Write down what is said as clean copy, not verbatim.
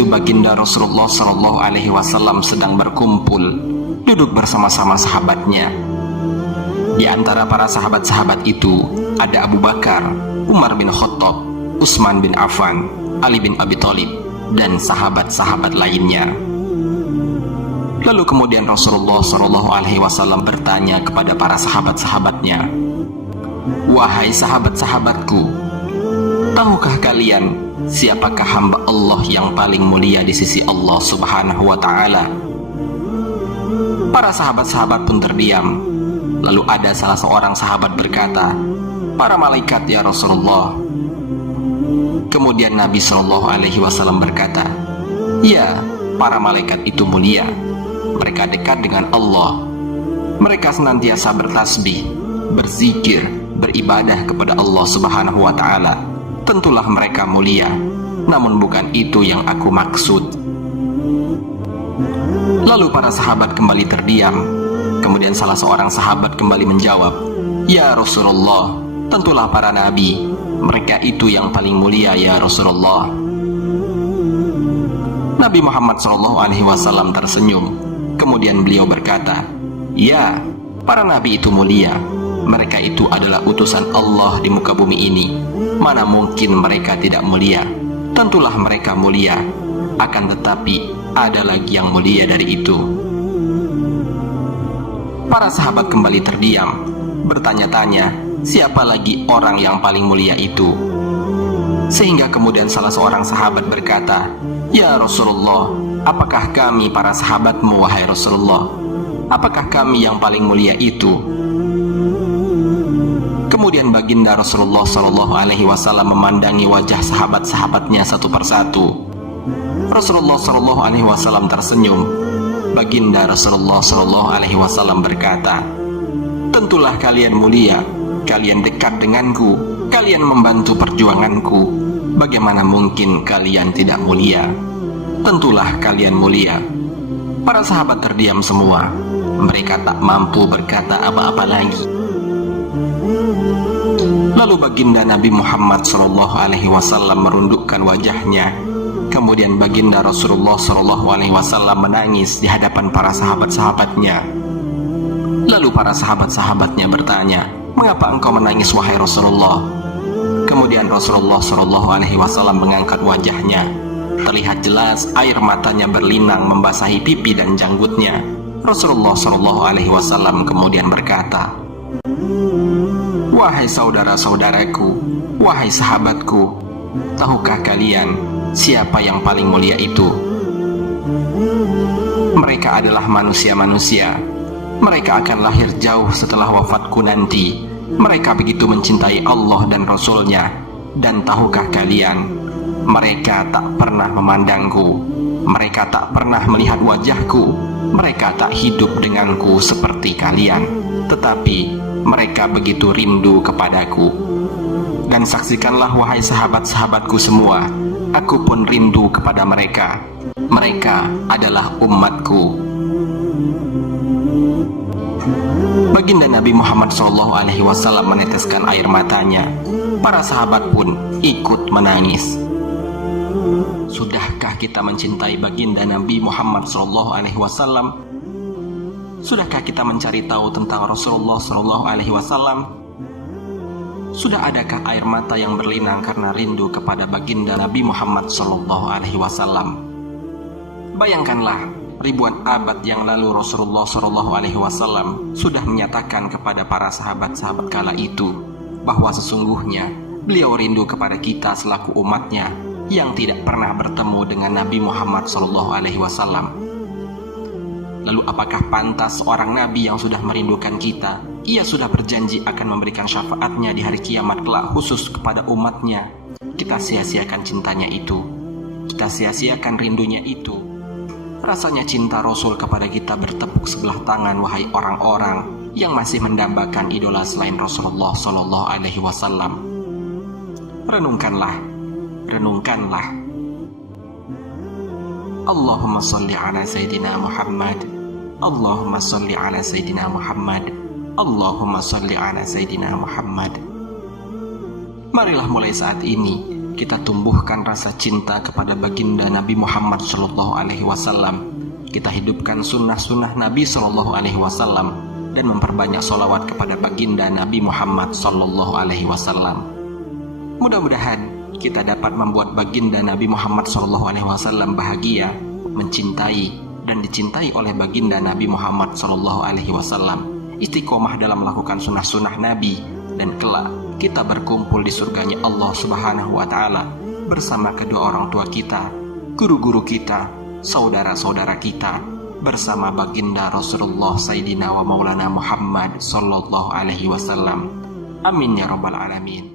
itu baginda Rasulullah Shallallahu Alaihi Wasallam sedang berkumpul, duduk bersama-sama sahabatnya. Di antara para sahabat-sahabat itu ada Abu Bakar, Umar bin Khattab, Utsman bin Affan, Ali bin Abi Thalib, dan sahabat-sahabat lainnya. Lalu kemudian Rasulullah Shallallahu Alaihi Wasallam bertanya kepada para sahabat-sahabatnya, "Wahai sahabat-sahabatku, tahukah kalian siapakah hamba Allah yang paling mulia di sisi Allah Subhanahu wa Ta'ala?" Para sahabat-sahabat pun terdiam. Lalu ada salah seorang sahabat berkata, "Para malaikat ya Rasulullah." Kemudian Nabi Shallallahu Alaihi Wasallam berkata, "Ya, para malaikat itu mulia. Mereka dekat dengan Allah. Mereka senantiasa bertasbih, berzikir, beribadah kepada Allah Subhanahu wa Ta'ala. Tentulah mereka mulia, namun bukan itu yang aku maksud." Lalu para sahabat kembali terdiam. Kemudian salah seorang sahabat kembali menjawab, "Ya Rasulullah, tentulah para nabi. Mereka itu yang paling mulia ya Rasulullah." Nabi Muhammad SAW tersenyum. Kemudian beliau berkata, "Ya, para nabi itu mulia. Mereka itu adalah utusan Allah di muka bumi ini. Mana mungkin mereka tidak mulia? Tentulah mereka mulia. Akan tetapi ada lagi yang mulia dari itu." Para sahabat kembali terdiam, bertanya-tanya, siapa lagi orang yang paling mulia itu? Sehingga kemudian salah seorang sahabat berkata, "Ya Rasulullah, apakah kami para sahabatmu wahai Rasulullah? Apakah kami yang paling mulia itu?" Kemudian baginda Rasulullah Shallallahu Alaihi Wasallam memandangi wajah sahabat-sahabatnya satu persatu. Rasulullah Shallallahu Alaihi Wasallam tersenyum. Baginda Rasulullah Shallallahu Alaihi Wasallam berkata, "Tentulah kalian mulia. Kalian dekat denganku. Kalian membantu perjuanganku. Bagaimana mungkin kalian tidak mulia? Tentulah kalian mulia." Para sahabat terdiam semua. Mereka tak mampu berkata apa-apa lagi. Lalu baginda Nabi Muhammad Shallallahu Alaihi Wasallam merundukkan wajahnya. Kemudian baginda Rasulullah Shallallahu Alaihi Wasallam menangis di hadapan para sahabat-sahabatnya. Lalu para sahabat-sahabatnya bertanya, "Mengapa engkau menangis wahai Rasulullah?" Kemudian Rasulullah Shallallahu Alaihi Wasallam mengangkat wajahnya. Terlihat jelas air matanya berlinang membasahi pipi dan janggutnya. Rasulullah Shallallahu Alaihi Wasallam kemudian berkata, "Wahai saudara-saudaraku, wahai sahabatku, tahukah kalian siapa yang paling mulia itu? Mereka adalah manusia-manusia. Mereka akan lahir jauh setelah wafatku nanti. Mereka begitu mencintai Allah dan Rasul-Nya. Dan tahukah kalian, mereka tak pernah memandangku. Mereka tak pernah melihat wajahku. Mereka tak hidup denganku seperti kalian. Tetapi mereka begitu rindu kepadaku. Dan saksikanlah wahai sahabat-sahabatku semua, aku pun rindu kepada mereka. Mereka adalah umatku." Baginda Nabi Muhammad SAW meneteskan air matanya. Para sahabat pun ikut menangis. Sudahkah kita mencintai baginda Nabi Muhammad SAW? Sudahkah kita mencari tahu tentang Rasulullah SAW? Sudah adakah air mata yang berlinang karena rindu kepada baginda Nabi Muhammad SAW? Bayangkanlah, ribuan abad yang lalu Rasulullah SAW sudah menyatakan kepada para sahabat-sahabat kala itu bahwa sesungguhnya beliau rindu kepada kita selaku umatnya yang tidak pernah bertemu dengan Nabi Muhammad SAW. Lalu apakah pantas seorang Nabi yang sudah merindukan kita, ia sudah berjanji akan memberikan syafaatnya di hari kiamat kelak khusus kepada umatnya, kita sia-siakan cintanya itu, kita sia-siakan rindunya itu? Rasanya cinta Rasul kepada kita bertepuk sebelah tangan, wahai orang-orang yang masih mendambakan idola selain Rasulullah Shallallahu Alaihi Wasallam. Renungkanlah, renungkanlah. Allahumma salli ala Sayyidina Muhammad. Allahumma salli ala Sayyidina Muhammad. Allahumma salli ala Sayyidina Muhammad. Marilah mulai saat ini kita tumbuhkan rasa cinta kepada baginda Nabi Muhammad Shallallahu Alaihi Wasallam. Kita hidupkan sunnah-sunnah Nabi Shallallahu Alaihi Wasallam dan memperbanyak sholawat kepada baginda Nabi Muhammad Shallallahu Alaihi Wasallam. Mudah-mudahan kita dapat membuat baginda Nabi Muhammad Shallallahu Alaihi Wasallam bahagia, mencintai dan dicintai oleh baginda Nabi Muhammad Shallallahu Alaihi Wasallam, istiqomah dalam melakukan sunnah-sunnah Nabi, dan kelak kita berkumpul di surganya Allah Subhanahu wa Ta'ala bersama kedua orang tua kita, guru-guru kita, saudara-saudara kita, bersama baginda Rasulullah Sayyidina wa Maulana Muhammad Sallallahu Alaihi Wasallam. Amin ya Rabbal Alamin.